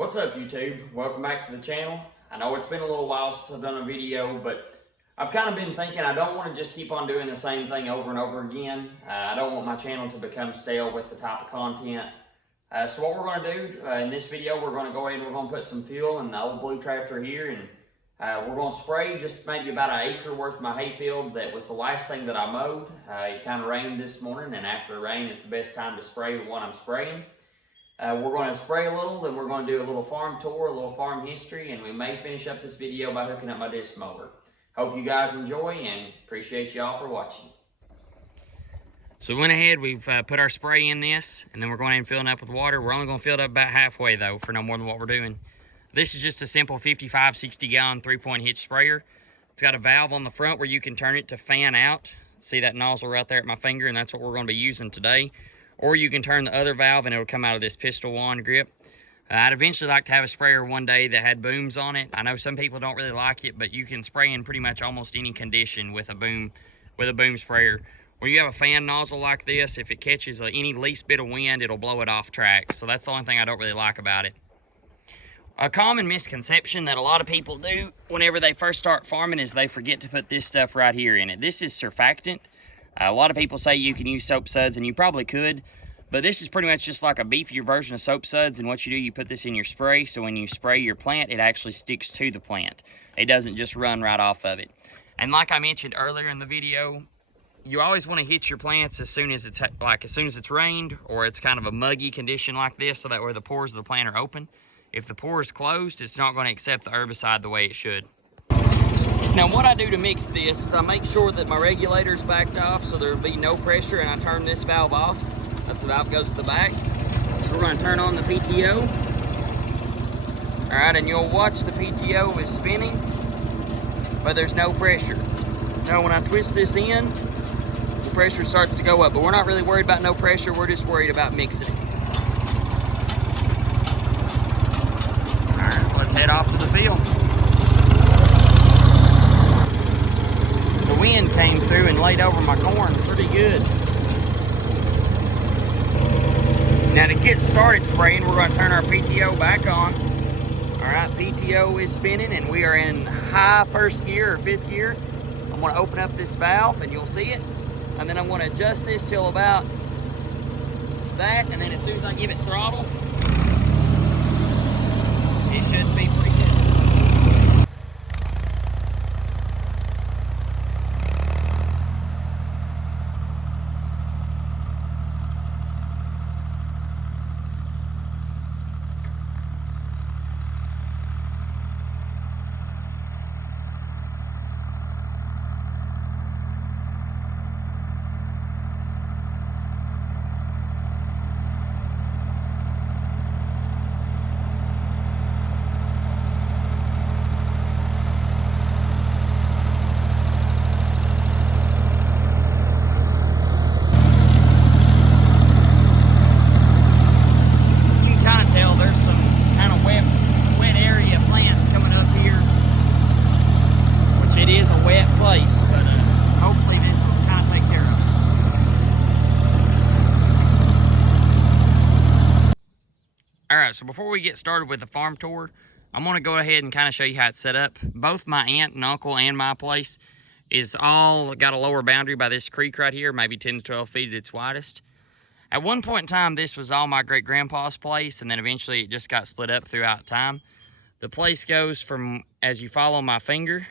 What's up, YouTube? Welcome back to the channel. I know it's been a little while since I've done a video, but I've kind of been thinking I don't want to just keep on doing the same thing over and over again. I don't want my channel to become stale with the type of content. So what we're going to do in this video, we're going to go ahead and we're going to put some fuel in the old blue tractor here, and we're going to spray just maybe about an acre worth of my hay field. That was the last thing that I mowed. It kind of rained this morning, and after the rain, it's the best time to spray what I'm spraying. We're going to spray a little, then we're going to do a little farm tour, a little farm history, and we may finish up this video by hooking up my disc mower. Hope you guys enjoy and appreciate y'all for watching. So we went ahead, we've put our spray in this, and then we're going ahead and filling it up with water. We're only going to fill it up about halfway though, for no more than what we're doing. This is just a simple 55, 60 gallon 3-point hitch sprayer. It's got a valve on the front where you can turn it to fan out. See that nozzle right there at my finger, and that's what we're going to be using today. Or you can turn the other valve and it'll come out of this pistol wand grip. I'd eventually like to have a sprayer one day that had booms on it. I know some people don't really like it, but you can spray in pretty much almost any condition with a boom sprayer. When you have a fan nozzle like this, if it catches any least bit of wind, it'll blow it off track. So that's the only thing I don't really like about it. A common misconception that a lot of people do whenever they first start farming is they forget to put this stuff right here in it. This is surfactant. A lot of people say you can use soap suds, and you probably could, but this is pretty much just like a beefier version of soap suds. And what you do, you put this in your spray, so when you spray your plant, it actually sticks to the plant. It doesn't just run right off of it. And like I mentioned earlier in the video, you always want to hit your plants as soon as it's rained, or it's kind of a muggy condition like this, so that way the pores of the plant are open. If the pore is closed, it's not going to accept the herbicide the way it should. Now what I do to mix this is I make sure that my regulator's backed off so there'll be no pressure, and I turn this valve off. That's the valve goes to the back. So we're going to turn on the PTO. Alright, and you'll watch the PTO is spinning, but there's no pressure. Now when I twist this in, the pressure starts to go up, but we're not really worried about no pressure, we're just worried about mixing it. Alright, let's head off to the field. Wind came through and laid over my corn pretty good. Now to get started spraying, we're going to turn our PTO back on. Alright, PTO is spinning and we are in high first gear or fifth gear. I'm going to open up this valve and you'll see it. And then I'm going to adjust this till about that, and then as soon as I give it throttle, it should be pretty good. Alright, so before we get started with the farm tour, I'm going to go ahead and kind of show you how it's set up. Both my aunt and uncle and my place is all got a lower boundary by this creek right here, maybe 10 to 12 feet at its widest. At one point in time, this was all my great-grandpa's place, and then eventually it just got split up throughout time. The place goes from, as you follow my finger,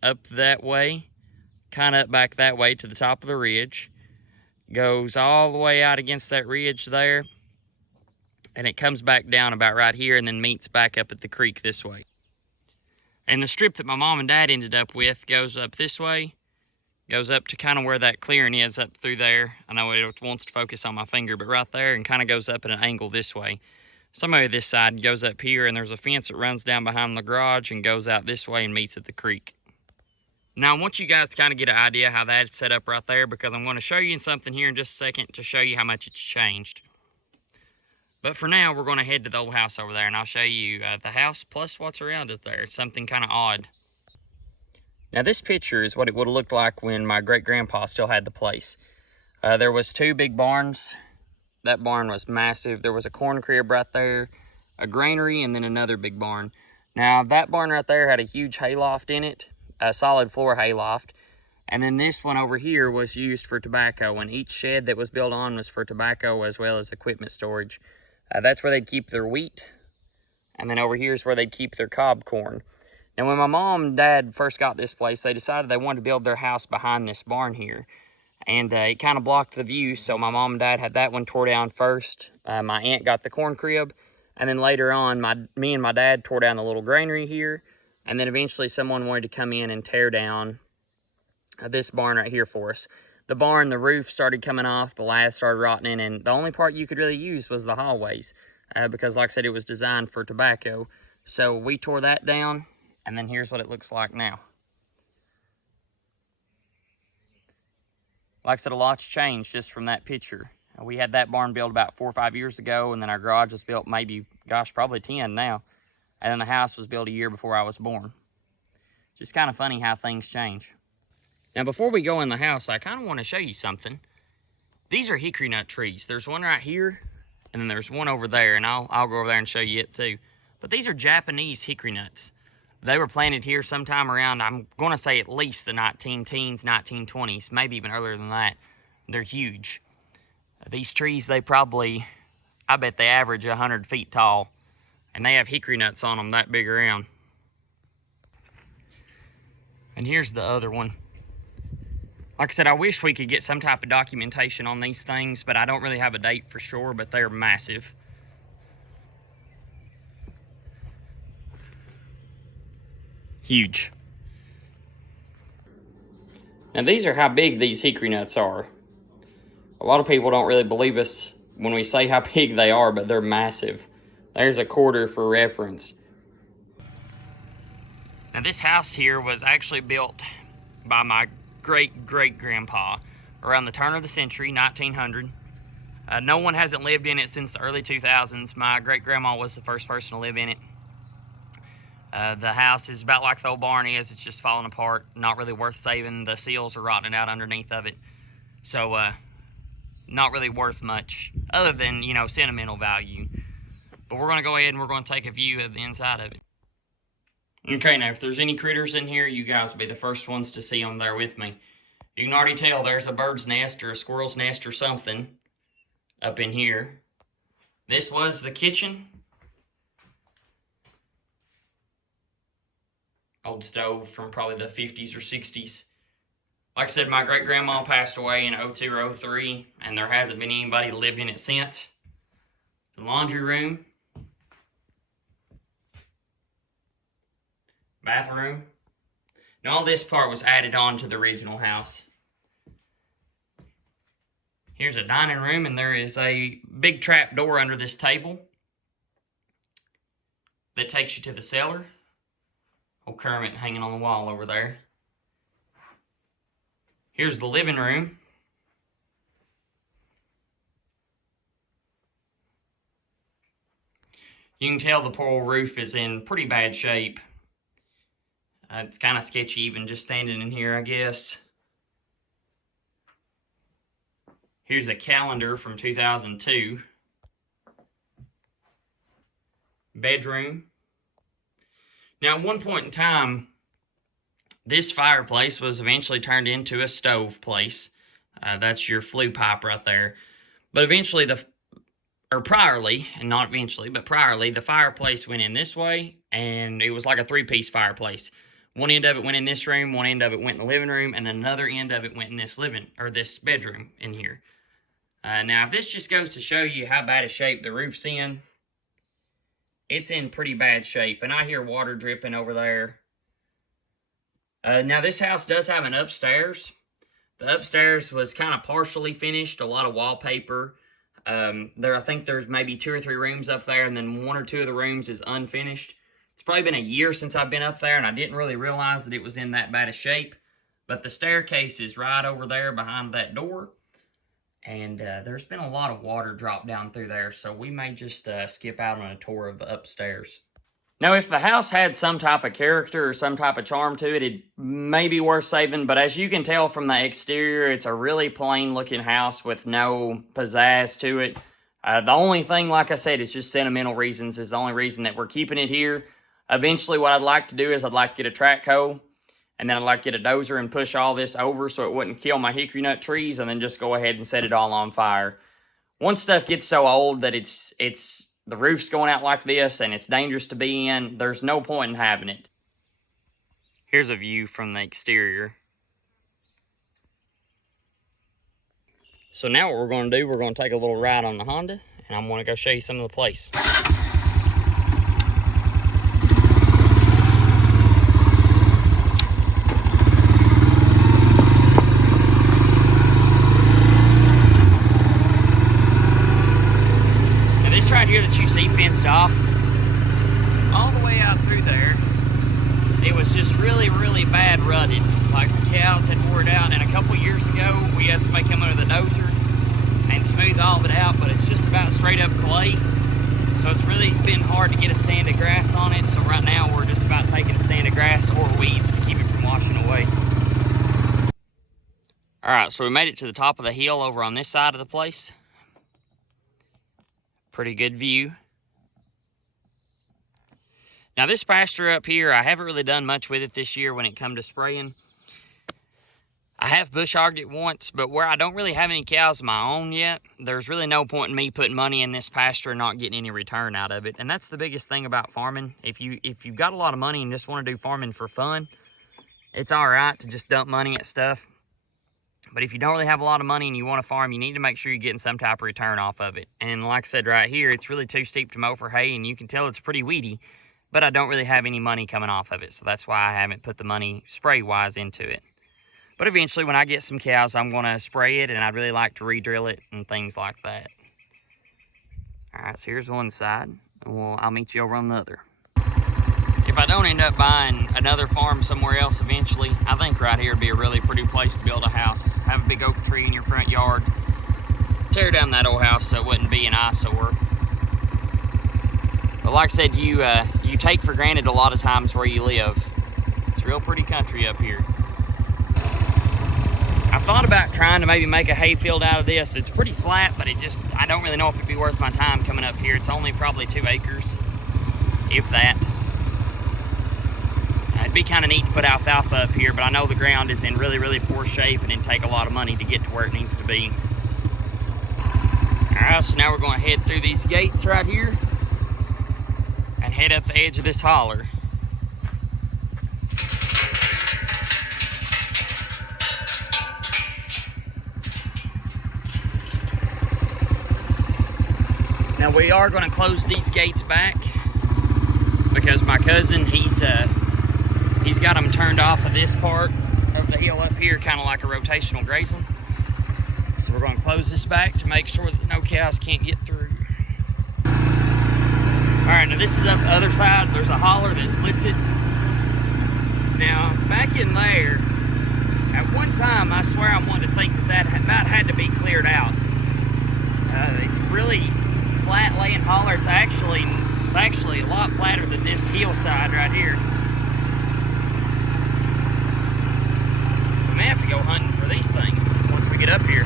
up that way, kind of up back that way to the top of the ridge, goes all the way out against that ridge there, and it comes back down about right here and then meets back up at the creek this way. And the strip that my mom and dad ended up with goes up this way, goes up to kind of where that clearing is up through there. I know it wants to focus on my finger, but right there, and kind of goes up at an angle this way. Somebody this side goes up here, and there's a fence that runs down behind the garage and goes out this way and meets at the creek. Now I want you guys to kind of get an idea how that's set up right there, because I'm going to show you something here in just a second to show you how much it's changed. But for now, we're going to head to the old house over there, and I'll show you the house plus what's around it there. It's something kind of odd. Now this picture is what it would have looked like when my great-grandpa still had the place. There was two big barns. That barn was massive. There was a corn crib right there. a granary, and then another big barn. Now, that barn right there had a huge hayloft in it, a solid floor hayloft. And then this one over here was used for tobacco, and each shed that was built on was for tobacco as well as equipment storage. That's where they'd keep their wheat, and then over here is where they'd keep their cob corn. Now, when my mom and dad first got this place, they decided they wanted to build their house behind this barn here. And it kind of blocked the view, so my mom and dad had that one tore down first. My aunt got the corn crib, and then later on, me and my dad tore down the little granary here, and then eventually someone wanted to come in and tear down this barn right here for us. The barn, the roof started coming off, the laths started rotting, and the only part you could really use was the hallways, because like I said, it was designed for tobacco. So we tore that down, and then here's what it looks like now. Like I said, a lot's changed just from that picture. We had that barn built about 4 or 5 years ago, and then our garage was built maybe, gosh, probably 10 now. And then the house was built a year before I was born. Just kind of funny how things change. Now, before we go in the house, I kind of want to show you something. These are hickory nut trees. There's one right here, and then there's one over there, and I'll go over there and show you it too. But these are Japanese hickory nuts. They were planted here sometime around, I'm going to say at least the 1910s, 1920s, maybe even earlier than that. They're huge. These trees, they probably, I bet they average 100 feet tall, and they have hickory nuts on them that big around. And here's the other one. Like I said, I wish we could get some type of documentation on these things, but I don't really have a date for sure, but they're massive. Huge. Now these are how big these hickory nuts are. A lot of people don't really believe us when we say how big they are, but they're massive. There's a quarter for reference. Now this house here was actually built by my great-great-grandpa around the turn of the century, 1900. No one hasn't lived in it since the early 2000s. My great-grandma was the first person to live in it. The house is about like the old barn is. It's just falling apart, not really worth saving. The seals are rotting out underneath of it. So, not really worth much other than, you know, sentimental value. But we're going to go ahead and we're going to take a view of the inside of it. Okay, now if there's any critters in here, you guys will be the first ones to see them there with me. You can already tell there's a bird's nest or a squirrel's nest or something up in here. This was the kitchen. Old stove from probably the 50s or 60s. Like I said, my great-grandma passed away in 02 or 03, and there hasn't been anybody lived in it since. The laundry room. Bathroom. And all this part was added on to the original house. Here's a dining room, and there is a big trap door under this table that takes you to the cellar. Old Kermit hanging on the wall over there. Here's the living room. You can tell the poor old roof is in pretty bad shape. It's kind of sketchy even just standing in here, I guess. Here's a calendar from 2002. Bedroom. Now, at one point in time, this fireplace was eventually turned into a stove place. That's your flue pipe right there. But eventually, priorly, and not eventually, but priorly, the fireplace went in this way, and it was like a three-piece fireplace. One end of it went in this room, one end of it went in the living room, and then another end of it went in this bedroom in here. Now, if this just goes to show you how bad a shape the roof's in, it's in pretty bad shape, and I hear water dripping over there. Now, this house does have an upstairs. The upstairs was kind of partially finished, a lot of wallpaper. I think there's maybe 2 or 3 rooms up there, and then 1 or 2 of the rooms is unfinished. It's probably been a year since I've been up there, and I didn't really realize that it was in that bad a shape. But the staircase is right over there behind that door. And there's been a lot of water dropped down through there, so we may just skip out on a tour of the upstairs. Now, if the house had some type of character or some type of charm to it, it may be worth saving. But as you can tell from the exterior, it's a really plain-looking house with no pizzazz to it. The only thing, like I said, is just sentimental reasons is the only reason that we're keeping it here. Eventually, what I'd like to do is I'd like to get a track hoe, and then I'd like to get a dozer and push all this over so it wouldn't kill my hickory nut trees, and then just go ahead and set it all on fire. Once stuff gets so old that it's the roof's going out like this and it's dangerous to be in, there's no point in having it. Here's a view from the exterior. So now what we're going to do, we're going to take a little ride on the Honda, and I'm going to go show you some of the place. Now this right here that you see fenced off, all the way out through there, it was just really, really bad rutted. Like the cows had wore it out, and a couple years ago, we had somebody come under the dozer and smooth all of it out, but it's just about straight up clay. So it's really been hard to get a stand of grass on it. So right now we're just about taking a stand of grass or weeds to keep it from washing away. All right, so we made it to the top of the hill over on this side of the place. Pretty good view. Now this pasture up here, I haven't really done much with it this year when it comes to spraying. I have bush hogged it once, but where I don't really have any cows of my own yet, there's really no point in me putting money in this pasture and not getting any return out of it. And that's the biggest thing about farming. If you've got a lot of money and just want to do farming for fun, it's all right to just dump money at stuff. But if you don't really have a lot of money and you want to farm, you need to make sure you're getting some type of return off of it. And like I said right here, it's really too steep to mow for hay, and you can tell it's pretty weedy, but I don't really have any money coming off of it. So that's why I haven't put the money spray-wise into it. But eventually, when I get some cows, I'm going to spray it, and I'd really like to re-drill it and things like that. All right, so here's one side, and I'll meet you over on the other. If I don't end up buying another farm somewhere else eventually, I think right here would be a really pretty place to build a house. Have a big oak tree in your front yard. Tear down that old house so it wouldn't be an eyesore. But like I said, you take for granted a lot of times where you live. It's real pretty country up here. I've thought about trying to maybe make a hay field out of this. It's pretty flat, but I don't really know if it'd be worth my time coming up here. It's only probably 2 acres, if that. It'd be kind of neat to put alfalfa up here, but I know the ground is in really, really poor shape, and it'd take a lot of money to get to where it needs to be. All right, so now we're going to head through these gates right here and head up the edge of this holler. Now we are going to close these gates back because my cousin, he's got them turned off of this part of the hill up here, kind of like a rotational grazing. So we're going to close this back to make sure that no cows can't get through. All right, now this is up the other side. There's a holler that splits it. Now, back in there, at one time, I swear I wanted to think that about had to be cleared out. It's really flat laying holler. It's actually a lot flatter than this hillside right here. We may have to go hunting for these things once we get up here.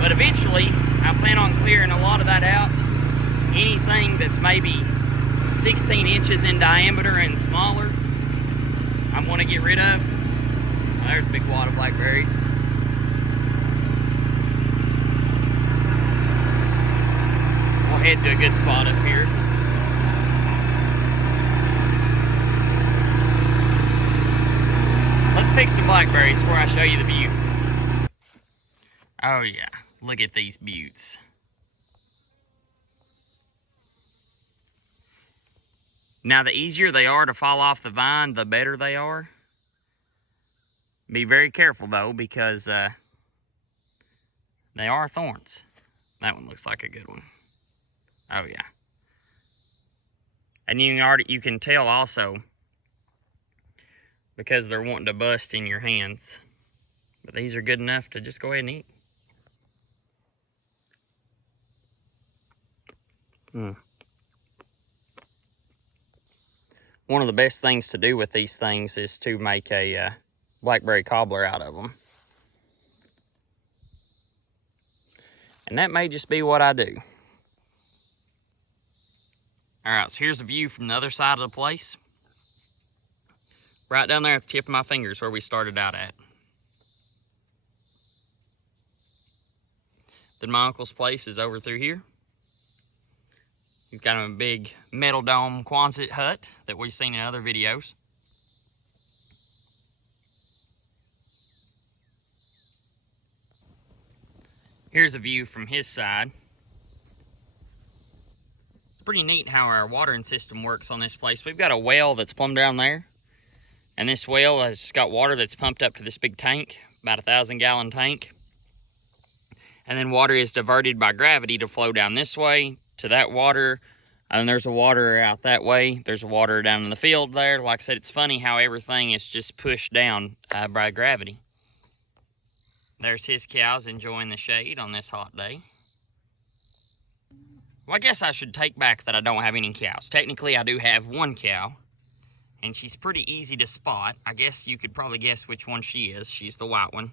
But eventually, I plan on clearing a lot of that out. Anything that's maybe 16 inches in diameter and smaller, I'm going to get rid of. Oh, there's a big wad of blackberries. We'll head to a good spot up here. Let's pick some blackberries before I show you the view. Oh yeah, look at these buttes. Now the easier they are to fall off the vine, the better they are. Be very careful though, because they are thorns. That one looks like a good one. Oh yeah. And you can tell also because they're wanting to bust in your hands. But these are good enough to just go ahead and eat. One of the best things to do with these things is to make a blackberry cobbler out of them. And that may just be what I do. All right, so here's a view from the other side of the place. Right down there at the tip of my fingers where we started out at. Then my uncle's place is over through here. He's got a big metal dome Quonset hut that we've seen in other videos. Here's a view from his side. Pretty neat how our watering system works on this place. We've got a well that's plumb down there. And this well has got water that's pumped up to this big tank, about 1,000-gallon tank. And then water is diverted by gravity to flow down this way to that water. And there's a water out that way. There's a water down in the field there. Like I said, it's funny how everything is just pushed down by gravity. There's his cows enjoying the shade on this hot day. Well, I guess I should take back that I don't have any cows. Technically, I do have one cow, and she's pretty easy to spot. I guess you could probably guess which one she is. She's the white one.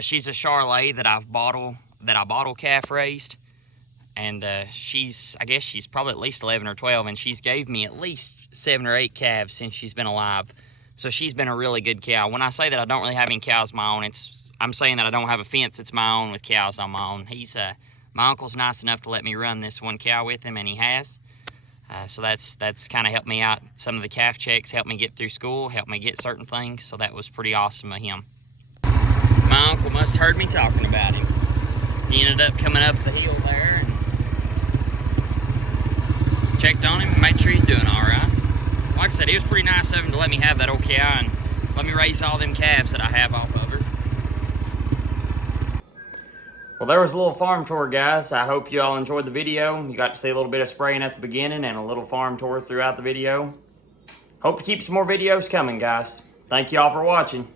She's a Charolais that I bottle calf raised, and I guess she's probably at least 11 or 12, and she's gave me at least 7 or 8 calves since she's been alive. So she's been a really good cow. When I say that I don't really have any cows of my own, I'm saying that I don't have a fence that's my own with cows on my own. My uncle's nice enough to let me run this one cow with him, and he has. So that's kind of helped me out. Some of the calf checks helped me get through school, helped me get certain things, so that was pretty awesome of him. My uncle must have heard me talking about him. He ended up coming up the hill there and checked on him and made sure he's doing all right. Like I said, it was pretty nice of him to let me have that old cow and let me raise all them calves that I have off of her. Well, there was a little farm tour, guys. I hope you all enjoyed the video. You got to see a little bit of spraying at the beginning and a little farm tour throughout the video. Hope to keep some more videos coming, guys. Thank you all for watching.